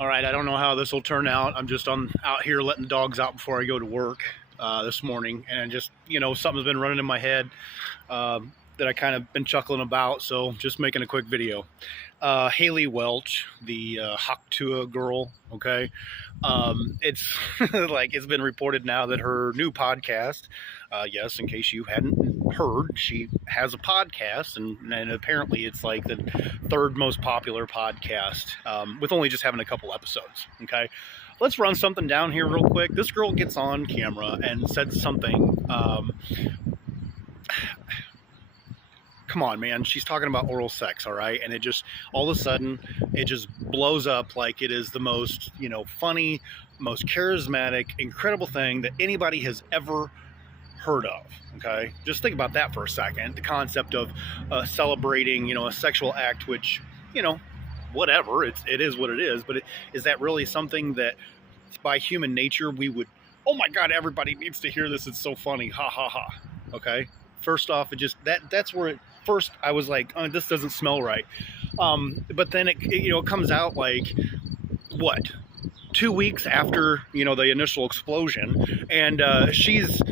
All right, I don't know how this will turn out. I'm just out here letting the dogs out before I go to work this morning, and just something's been running in my head that I kind of been chuckling about. So just making a quick video. Haley Welch, the Haktua girl. Okay, it's like it's been reported now that her new podcast. Yes, in case you hadn't heard, she has a podcast, and apparently it's like the third most popular podcast, with only just having a couple episodes. Okay, let's run something down here real quick. This girl gets on camera and said something. Come on, man. She's talking about oral sex, all right? And it just, all of a sudden, it just blows up like it is the most, funny, most charismatic, incredible thing that anybody has ever heard of, okay? Just think about that for a second. The concept of celebrating, a sexual act, which, whatever, it is what it is, but is that really something that by human nature we would, oh my God, everybody needs to hear this, it's so funny, ha ha ha, okay? First off, it just, that's where first I was like, oh, this doesn't smell right. But then it comes out like, what, 2 weeks after, the initial explosion, and she's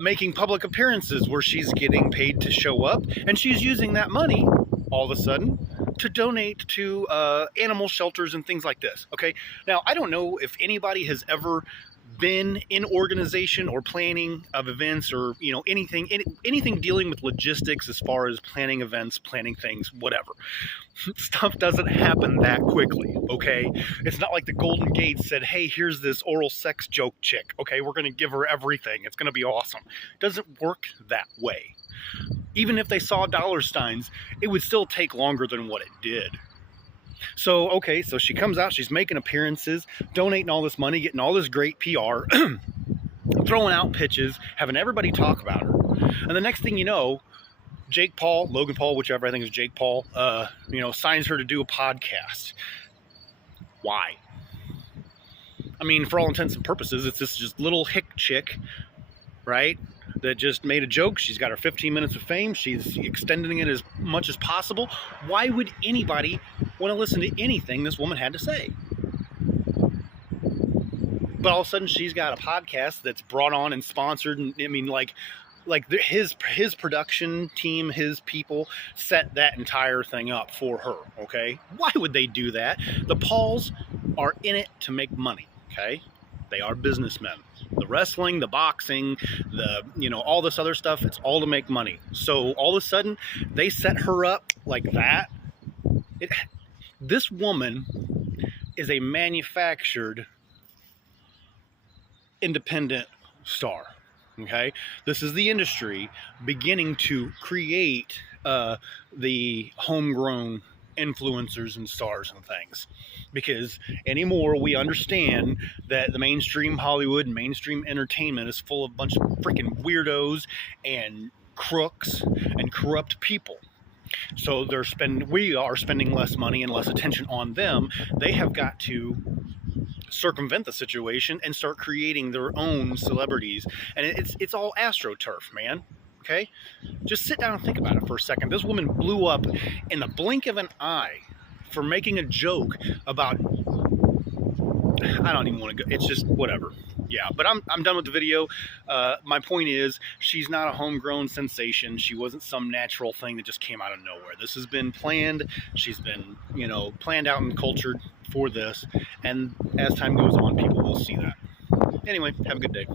making public appearances where she's getting paid to show up, and she's using that money all of a sudden to donate to animal shelters and things like this. Okay, now I don't know if anybody has ever been in organization or planning of events, or anything dealing with logistics as far as planning events, planning things, whatever. Stuff doesn't happen that quickly, okay? It's not like the Golden Gate said, hey, here's this oral sex joke chick, okay, we're gonna give her everything, it's gonna be awesome. It doesn't work that way. Even if they saw dollar signs, it would still take longer than what it did. So, okay, so she comes out, she's making appearances, donating all this money, getting all this great PR, throwing out pitches, having everybody talk about her. And the next thing you know, Logan Paul, whichever, I think is Jake Paul, signs her to do a podcast. Why? I mean, for all intents and purposes, it's this just little hick chick, right, that just made a joke. She's got her 15 minutes of fame. She's extending it as much as possible. Why would anybody want to listen to anything this woman had to say? But all of a sudden, she's got a podcast that's brought on and sponsored. And I mean, his production team, his people set that entire thing up for her. Okay, why would they do that? The Pauls are in it to make money. Okay, they are businessmen. The wrestling, the boxing, all this other stuff, it's all to make money. So all of a sudden, they set her up like that. This woman is a manufactured independent star, okay? This is the industry beginning to create the homegrown influencers and stars and things, because anymore we understand that the mainstream Hollywood and mainstream entertainment is full of a bunch of freaking weirdos and crooks and corrupt people. So we are spending less money and less attention on them. They have got to circumvent the situation and start creating their own celebrities, and it's all AstroTurf, man. Okay, just sit down and think about it for a second. This woman blew up in the blink of an eye for making a joke about, I don't even want to go, it's just whatever. Yeah, but I'm done with the video. My point is, she's not a homegrown sensation. She wasn't some natural thing that just came out of nowhere. This has been planned. She's been, planned out and cultured for this. And as time goes on, people will see that. Anyway, have a good day.